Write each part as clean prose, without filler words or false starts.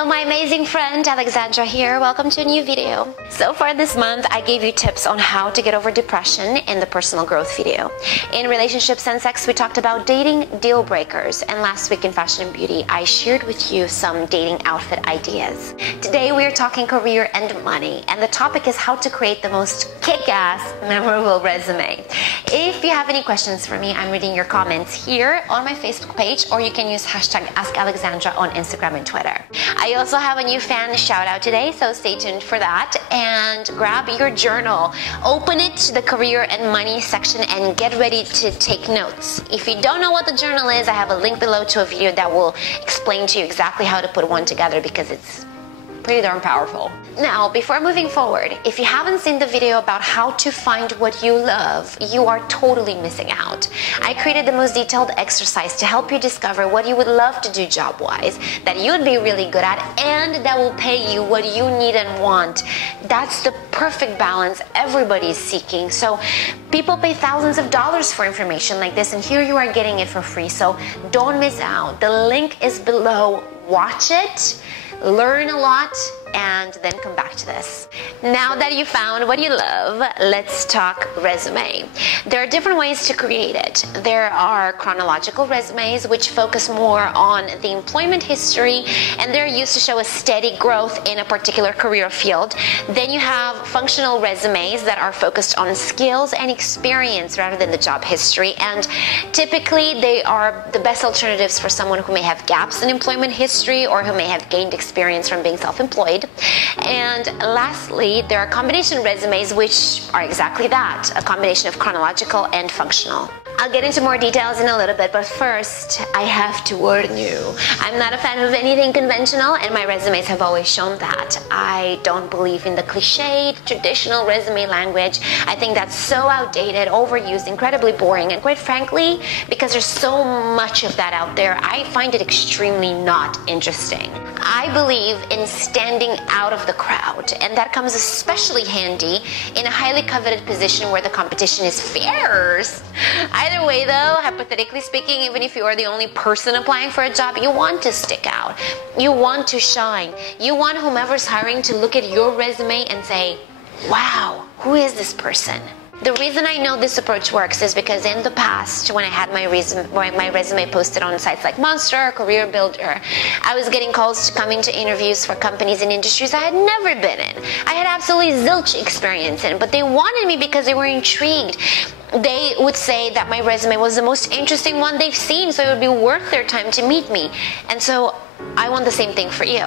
Hello my amazing friend, Alexandra here. Welcome to a new video. So far this month, I gave you tips on how to get over depression in the personal growth video. In relationships and sex, we talked about dating deal breakers. And last week in fashion and beauty, I shared with you some dating outfit ideas. Today, we are talking career and money. And the topic is how to create the most kick-ass, memorable resume. If you have any questions for me, I'm reading your comments here on my Facebook page, or you can use hashtag AskAlexandra on Instagram and Twitter. I also have a new fan shout out today, so stay tuned for that. And grab your journal, open it to the career and money section, and get ready to take notes. If you don't know what the journal is, I have a link below to a video that will explain to you exactly how to put one together because it's pretty darn powerful. Now, before moving forward, if you haven't seen the video about how to find what you love, you are totally missing out. I created the most detailed exercise to help you discover what you would love to do job-wise, that you would be really good at, and that will pay you what you need and want. That's the perfect balance everybody's seeking. So people pay thousands of dollars for information like this, and here you are getting it for free. So don't miss out. The link is below. Watch it, learn a lot, and then come back to this. Now that you found what you love, let's talk resume. There are different ways to create it. There are chronological resumes, which focus more on the employment history, and they're used to show a steady growth in a particular career field. Then you have functional resumes that are focused on skills and experience rather than the job history, and typically they are the best alternatives for someone who may have gaps in employment history or who may have gained experience from being self-employed. And lastly, there are combination resumes, which are exactly that, a combination of chronological and functional. I'll get into more details in a little bit, but first, I have to warn you. I'm not a fan of anything conventional, and my resumes have always shown that. I don't believe in the cliched, traditional resume language. I think that's so outdated, overused, incredibly boring, and quite frankly, because there's so much of that out there, I find it extremely not interesting. I believe in standing out of the crowd, and that comes especially handy in a highly coveted position where the competition is fierce. Either way though, hypothetically speaking, even if you are the only person applying for a job, you want to stick out. You want to shine. You want whomever's hiring to look at your resume and say, wow, who is this person? The reason I know this approach works is because in the past, when I had my resume posted on sites like Monster, Career Builder, I was getting calls to come into interviews for companies in industries I had never been in. I had absolutely zilch experience in, but they wanted me because they were intrigued. They would say that my resume was the most interesting one they've seen, so it would be worth their time to meet me. And so I want the same thing for you.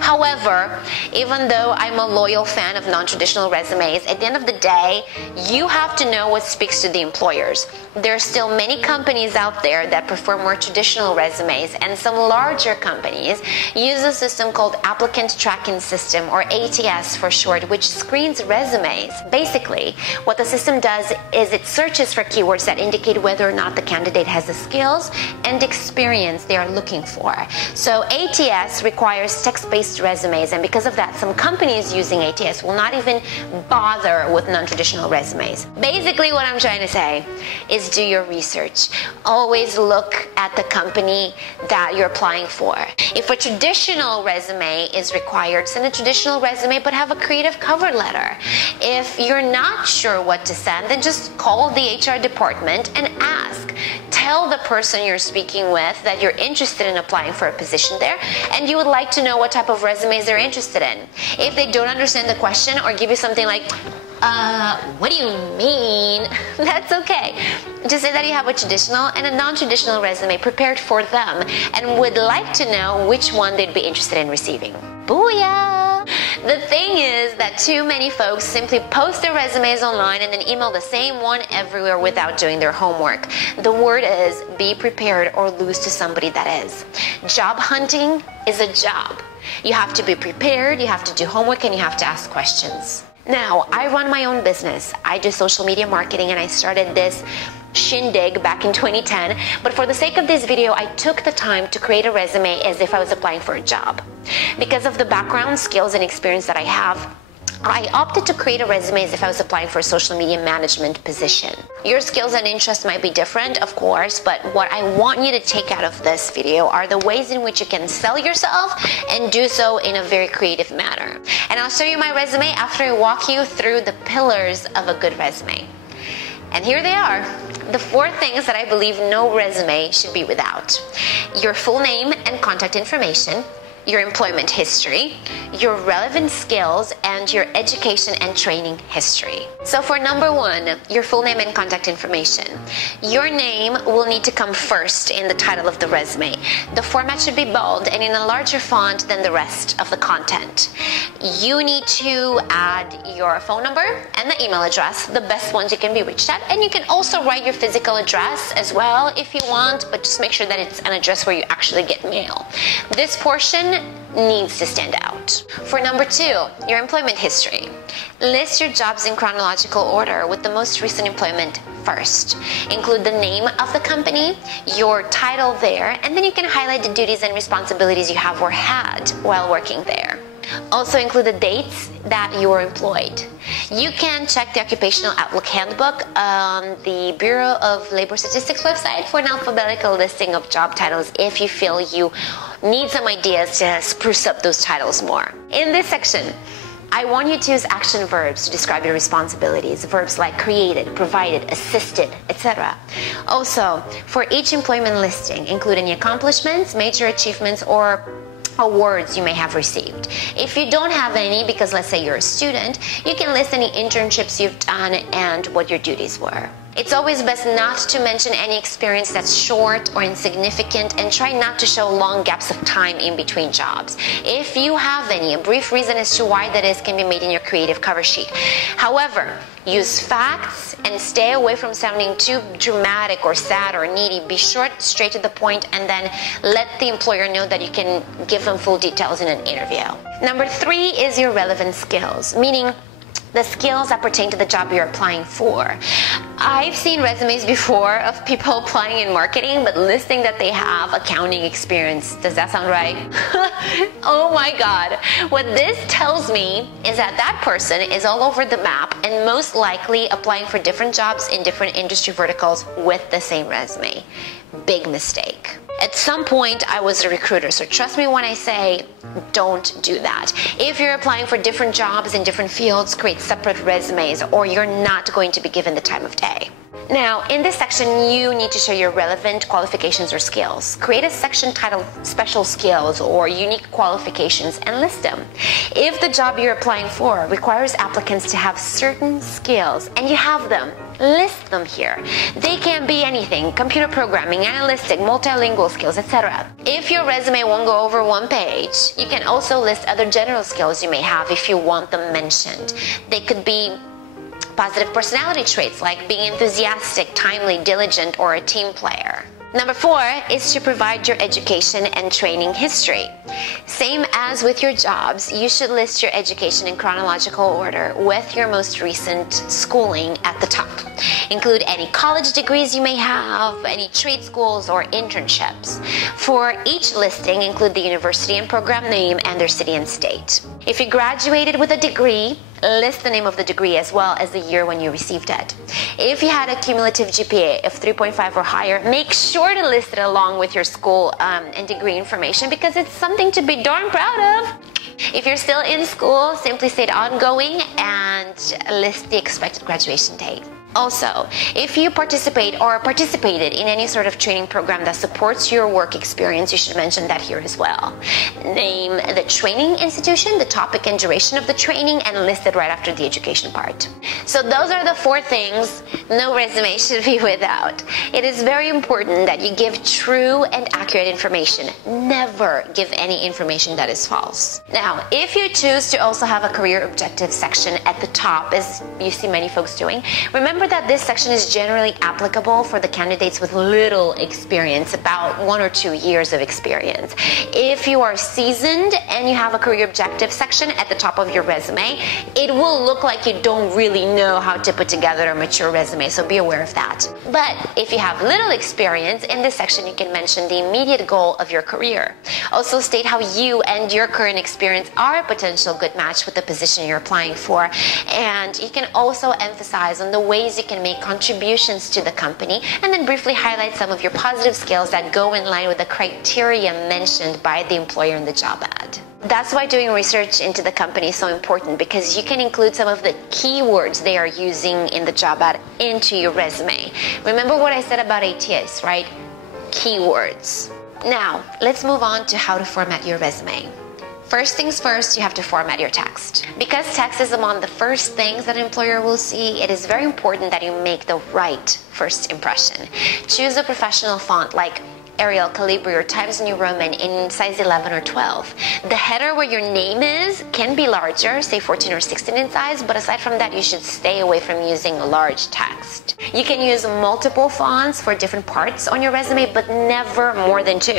However, even though I'm a loyal fan of non-traditional resumes, at the end of the day, you have to know what speaks to the employers. There are still many companies out there that prefer more traditional resumes, and some larger companies use a system called Applicant Tracking System, or ATS for short, which screens resumes. Basically, what the system does is it searches for keywords that indicate whether or not the candidate has the skills and experience they are looking for. So ATS requires text-based resumes, and because of that, some companies using ATS will not even bother with non-traditional resumes. Basically, what I'm trying to say is do your research. Always look at the company that you're applying for. If a traditional resume is required, send a traditional resume, but have a creative cover letter. If you're not sure what to send, then just call the HR department and ask. Tell the person you're speaking with that you're interested in applying for a position there, and you would like to know what type of resumes they're interested in. If they don't understand the question or give you something like, what do you mean? That's okay. Just say that you have a traditional and a non-traditional resume prepared for them and would like to know which one they'd be interested in receiving. Booyah! The thing is that too many folks simply post their resumes online and then email the same one everywhere without doing their homework. The word is be prepared or lose to somebody that is. Job hunting is a job. You have to be prepared, you have to do homework, and you have to ask questions. Now, I run my own business. I do social media marketing, and I started this shindig back in 2010, but for the sake of this video, I took the time to create a resume as if I was applying for a job. Because of the background, skills, and experience that I have, I opted to create a resume as if I was applying for a social media management position. Your skills and interests might be different, of course, but what I want you to take out of this video are the ways in which you can sell yourself and do so in a very creative manner. And I'll show you my resume after I walk you through the pillars of a good resume. And here they are, the 4 things that I believe no resume should be without. Your full name and contact information, your employment history, your relevant skills, and your education and training history. So for number 1, your full name and contact information. Your name will need to come first in the title of the resume. The format should be bold and in a larger font than the rest of the content. You need to add your phone number and the email address, the best ones you can be reached at, and you can also write your physical address as well if you want, but just make sure that it's an address where you actually get mail. This portion needs to stand out. For number 2, your employment history. List your jobs in chronological order with the most recent employment first. Include the name of the company, your title there, and then you can highlight the duties and responsibilities you have or had while working there. Also include the dates that you were employed. You can check the Occupational Outlook Handbook on the Bureau of Labor Statistics website for an alphabetical listing of job titles if you feel you need some ideas to spruce up those titles more. In this section, I want you to use action verbs to describe your responsibilities. Verbs like created, provided, assisted, etc. Also, for each employment listing, include any accomplishments, major achievements, or awards you may have received. If you don't have any, because let's say you're a student, you can list any internships you've done and what your duties were. It's always best not to mention any experience that's short or insignificant, and try not to show long gaps of time in between jobs. If you have any, a brief reason as to why that is can be made in your creative cover sheet. However, use facts and stay away from sounding too dramatic or sad or needy. Be short, straight to the point, and then let the employer know that you can give them full details in an interview. Number 3 is your relevant skills, meaning the skills that pertain to the job you're applying for. I've seen resumes before of people applying in marketing but listing that they have accounting experience. Does that sound right? Oh my God. What this tells me is that that person is all over the map and most likely applying for different jobs in different industry verticals with the same resume. Big mistake. At some point, I was a recruiter, so trust me when I say don't do that. If you're applying for different jobs in different fields, create separate resumes or you're not going to be given the time of day. Now, in this section, you need to show your relevant qualifications or skills. Create a section titled Special Skills or Unique Qualifications and list them. If the job you're applying for requires applicants to have certain skills and you have them, list them here. They can be anything: computer programming, analytic, multilingual skills, etc. If your resume won't go over 1 page, you can also list other general skills you may have if you want them mentioned. They could be positive personality traits like being enthusiastic, timely, diligent, or a team player. Number 4 is to provide your education and training history. Same as with your jobs, you should list your education in chronological order with your most recent schooling at the top. Include any college degrees you may have, any trade schools or internships. For each listing, include the university and program name and their city and state. If you graduated with a degree, list the name of the degree as well as the year when you received it. If you had a cumulative GPA of 3.5 or higher, make sure to list it along with your school and degree information because it's something to be darn proud of. If you're still in school, simply state ongoing and list the expected graduation date. Also, if you participate or participated in any sort of training program that supports your work experience, you should mention that here as well. Name the training institution, the topic and duration of the training, and list it right after the education part. So those are the 4 things no resume should be without. It is very important that you give true and accurate information. Never give any information that is false. Now, if you choose to also have a career objective section at the top, as you see many folks doing, remember remember that this section is generally applicable for the candidates with little experience, about 1 or 2 years of experience. If you are seasoned and you have a career objective section at the top of your resume, it will look like you don't really know how to put together a mature resume, so be aware of that. But if you have little experience, in this section you can mention the immediate goal of your career. Also state how you and your current experience are a potential good match with the position you're applying for, and you can also emphasize on the ways you can make contributions to the company, and then briefly highlight some of your positive skills that go in line with the criteria mentioned by the employer in the job ad. That's why doing research into the company is so important, because you can include some of the keywords they are using in the job ad into your resume. Remember what I said about ATS, right? Keywords. Now, let's move on to how to format your resume. First things first, you have to format your text. Because text is among the first things that an employer will see, it is very important that you make the right first impression. Choose a professional font like Arial, Calibri, or Times New Roman in size 11 or 12. The header where your name is can be larger, say 14 or 16 in size, but aside from that, you should stay away from using large text. You can use multiple fonts for different parts on your resume, but never more than 2.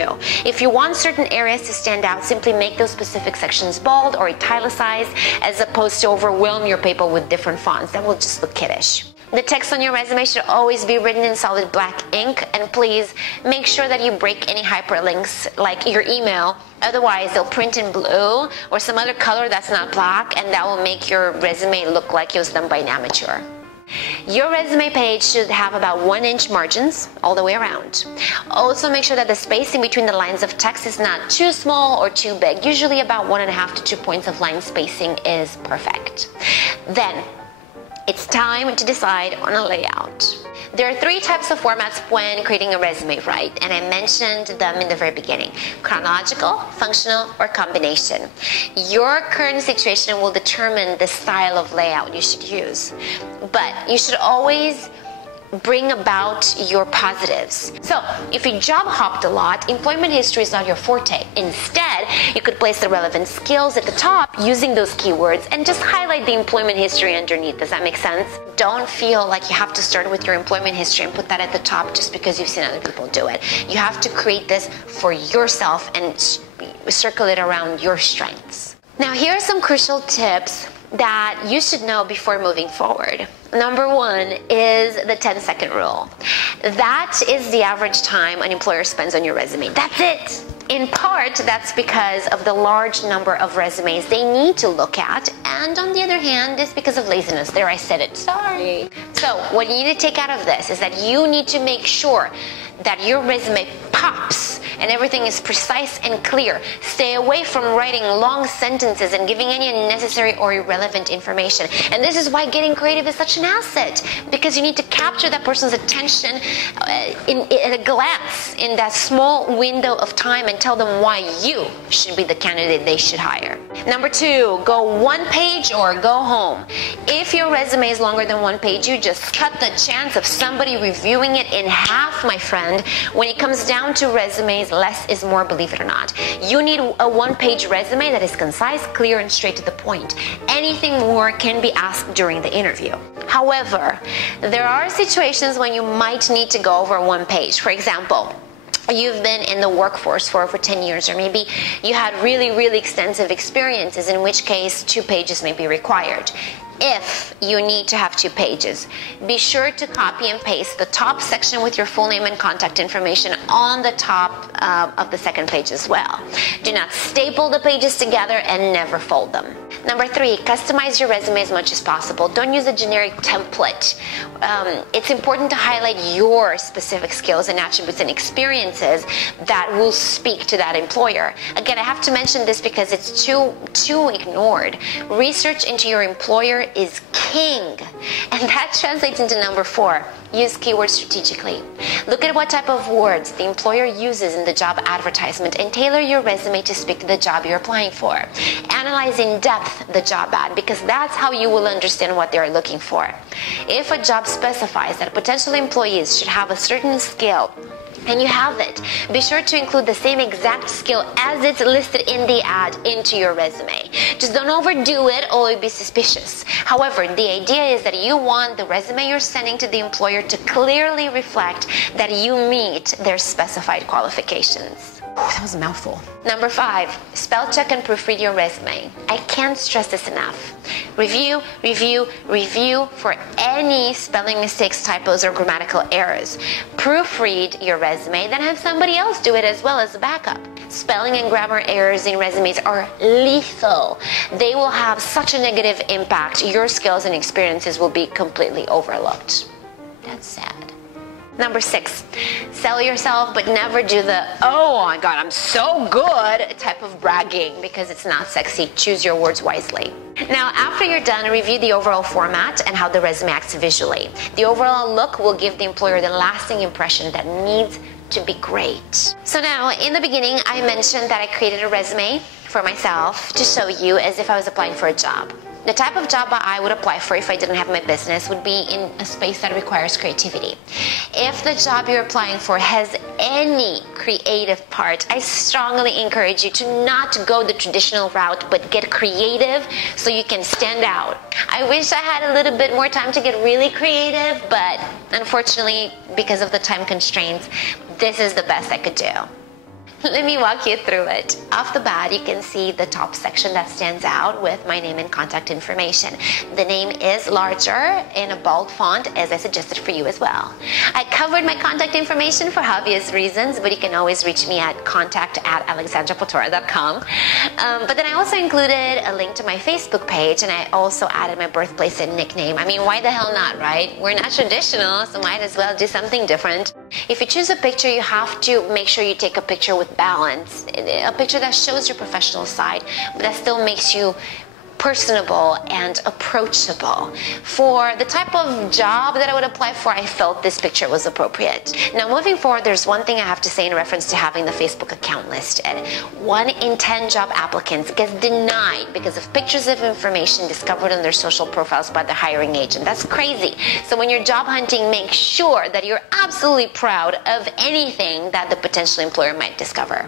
If you want certain areas to stand out, simply make those specific sections bold or italicized, as opposed to overwhelm your paper with different fonts. That will just look kiddish. The text on your resume should always be written in solid black ink, and please make sure that you break any hyperlinks like your email. Otherwise, they'll print in blue or some other color that's not black, and that will make your resume look like it was done by an amateur. Your resume page should have about 1-inch margins all the way around. Also, make sure that the spacing between the lines of text is not too small or too big. Usually about 1.5 to 2 points of line spacing is perfect. Then, it's time to decide on a layout. There are 3 types of formats when creating a resume, right? And I mentioned them in the very beginning: chronological, functional, or combination. Your current situation will determine the style of layout you should use. But you should always bring about your positives. So, if you job hopped a lot, employment history is not your forte. Instead, you could place the relevant skills at the top using those keywords and just highlight the employment history underneath. Does that make sense? Don't feel like you have to start with your employment history and put that at the top just because you've seen other people do it. You have to create this for yourself and circle it around your strengths. Now, here are some crucial tips that you should know before moving forward. Number 1 is the 10-second rule. That is the average time an employer spends on your resume. That's it. In part, that's because of the large number of resumes they need to look at, and on the other hand, it's because of laziness. There, I said it. Sorry. So, what you need to take out of this is that you need to make sure that your resume pops and everything is precise and clear. Stay away from writing long sentences and giving any unnecessary or irrelevant information. And this is why getting creative is such an asset, because you need to capture that person's attention in a glance, in that small window of time, and tell them why you should be the candidate they should hire. Number 2, go 1 page or go home. If your resume is longer than 1 page, you just cut the chance of somebody reviewing it in half, my friend. When it comes down to resumes, less is more, believe it or not. You need a 1-page resume that is concise, clear, and straight to the point. Anything more can be asked during the interview. However, there are situations when you might need to go over 1 page. For example, you've been in the workforce for over 10 years, or maybe you had really extensive experiences, in which case 2 pages may be required. If you need to have 2 pages, be sure to copy and paste the top section with your full name and contact information on the top of the second page as well. Do not staple the pages together and never fold them. Number 3, customize your resume as much as possible. Don't use a generic template. It's important to highlight your specific skills and attributes and experiences that will speak to that employer. Again, I have to mention this because it's too ignored. Research into your employer is king, and that translates into number 4. Use keywords strategically. Look at what type of words the employer uses in the job advertisement and tailor your resume to speak to the job you're applying for. Analyze in depth the job ad, because that's how you will understand what they're looking for. If a job specifies that potential employees should have a certain skill and you have it. Be sure to include the same exact skill as it's listed in the ad into your resume. Just don't overdo it or you'll be suspicious. However, the idea is that you want the resume you're sending to the employer to clearly reflect that you meet their specified qualifications. That was a mouthful. Number 5, spell check and proofread your resume. I can't stress this enough. Review, review, review for any spelling mistakes, typos, or grammatical errors. Proofread your resume, then have somebody else do it as well as a backup. Spelling and grammar errors in resumes are lethal. They will have such a negative impact. Your skills and experiences will be completely overlooked. That's sad. Number 6, sell yourself, but never do the, oh my God, I'm so good type of bragging, because it's not sexy. Choose your words wisely. Now, after you're done, review the overall format and how the resume acts visually. The overall look will give the employer the lasting impression that needs to be great. So now, in the beginning, I mentioned that I created a resume for myself to show you as if I was applying for a job. The type of job I would apply for if I didn't have my business would be in a space that requires creativity. If the job you're applying for has any creative part, I strongly encourage you to not go the traditional route, but get creative so you can stand out. I wish I had a little bit more time to get really creative, but unfortunately, because of the time constraints, this is the best I could do. Let me walk you through it. Off the bat, you can see the top section that stands out with my name and contact information. The name is larger in a bold font, as I suggested for you as well. I covered my contact information for obvious reasons, but you can always reach me at contact@alexandrapotora.com. But then I also included a link to my Facebook page, and I also added my birthplace and nickname. I mean, why the hell not, right? We're not traditional, so might as well do something different. If you choose a picture, you have to make sure you take a picture with balance, a picture that shows your professional side, but that still makes you personable and approachable. For the type of job that I would apply for, I felt this picture was appropriate. Now, moving forward, there's one thing I have to say in reference to having the Facebook account listed. 1 in 10 job applicants gets denied because of pictures of information discovered on their social profiles by the hiring agent. That's crazy. So when you're job hunting, make sure that you're absolutely proud of anything that the potential employer might discover.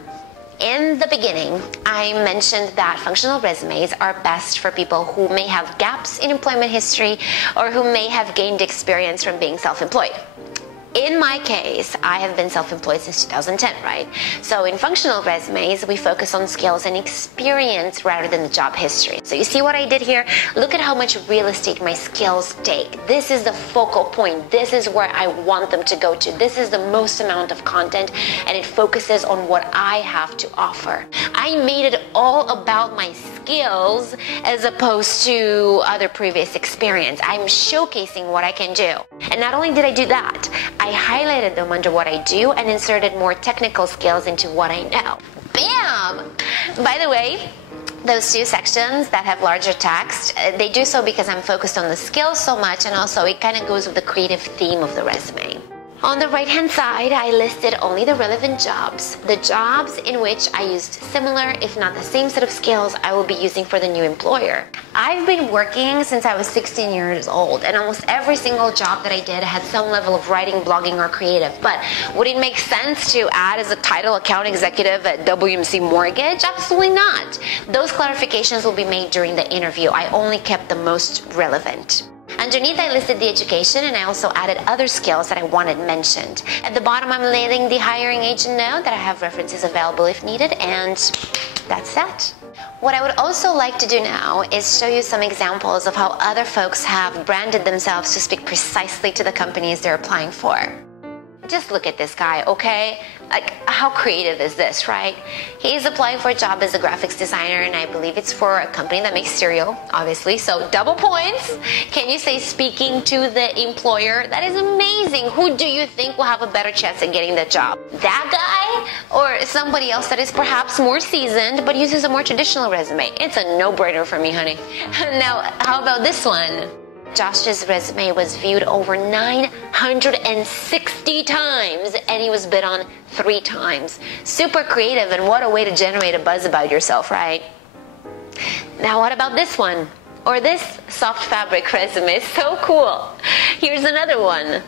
In the beginning, I mentioned that functional resumes are best for people who may have gaps in employment history or who may have gained experience from being self-employed. In my case, I have been self-employed since 2010, right? So in functional resumes, we focus on skills and experience rather than the job history. So you see what I did here? Look at how much real estate my skills take. This is the focal point. This is where I want them to go to. This is the most amount of content, and it focuses on what I have to offer. I made it all about my skills as opposed to other previous experience. I'm showcasing what I can do. And not only did I do that, I highlighted them under what I do and inserted more technical skills into what I know. Bam! By the way, those 2 sections that have larger text, they do so because I'm focused on the skills so much, and also it kind of goes with the creative theme of the resume. On the right-hand side, I listed only the relevant jobs, the jobs in which I used similar, if not the same set of skills I will be using for the new employer. I've been working since I was 16 years old, and almost every single job that I did had some level of writing, blogging, or creative. But would it make sense to add as a title account executive at WMC Mortgage? Absolutely not. Those clarifications will be made during the interview. I only kept the most relevant. Underneath, I listed the education, and I also added other skills that I wanted mentioned. At the bottom, I'm letting the hiring agent know that I have references available if needed, and that's that. What I would also like to do now is show you some examples of how other folks have branded themselves to speak precisely to the companies they're applying for. Just look at this guy, okay? Like, how creative is this, right? He's applying for a job as a graphics designer, and I believe it's for a company that makes cereal, obviously, so double points. Can you say speaking to the employer? That is amazing. Who do you think will have a better chance at getting the job? That guy? Or somebody else that is perhaps more seasoned but uses a more traditional resume? It's a no-brainer for me, honey. Now, how about this one? Josh's resume was viewed over 960 times, and he was bid on 3 times. Super creative, and what a way to generate a buzz about yourself, right? Now, what about this one? Or this soft fabric resume? So cool. Here's another one.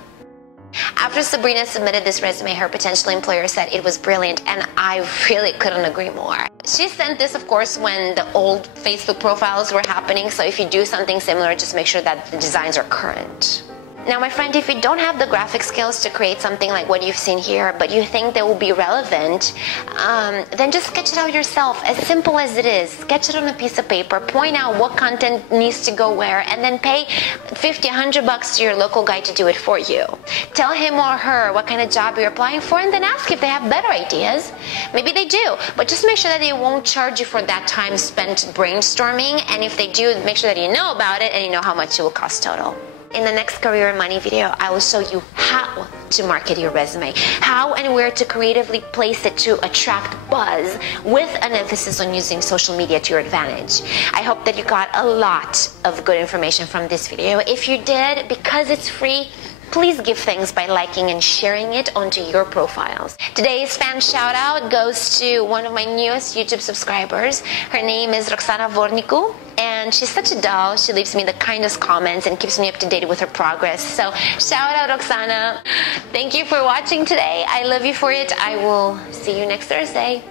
After Sabrina submitted this resume, her potential employer said it was brilliant, and I really couldn't agree more. She sent this, of course, when the old Facebook profiles were happening, so if you do something similar, just make sure that the designs are current. Now, my friend, if you don't have the graphic skills to create something like what you've seen here, but you think that will be relevant, then just sketch it out yourself, as simple as it is. Sketch it on a piece of paper, point out what content needs to go where, and then pay $50, $100 to your local guy to do it for you. Tell him or her what kind of job you're applying for, and then ask if they have better ideas. Maybe they do, but just make sure that they won't charge you for that time spent brainstorming, and if they do, make sure that you know about it and you know how much it will cost total. In the next Career and Money video, I will show you how to market your resume, how and where to creatively place it to attract buzz with an emphasis on using social media to your advantage. I hope that you got a lot of good information from this video. If you did, because it's free, please give thanks by liking and sharing it onto your profiles. Today's fan shout out goes to one of my newest YouTube subscribers. Her name is Roxana Vornicu, and she's such a doll. She leaves me the kindest comments and keeps me up to date with her progress. So shout out, Roxana. Thank you for watching today. I love you for it. I will see you next Thursday.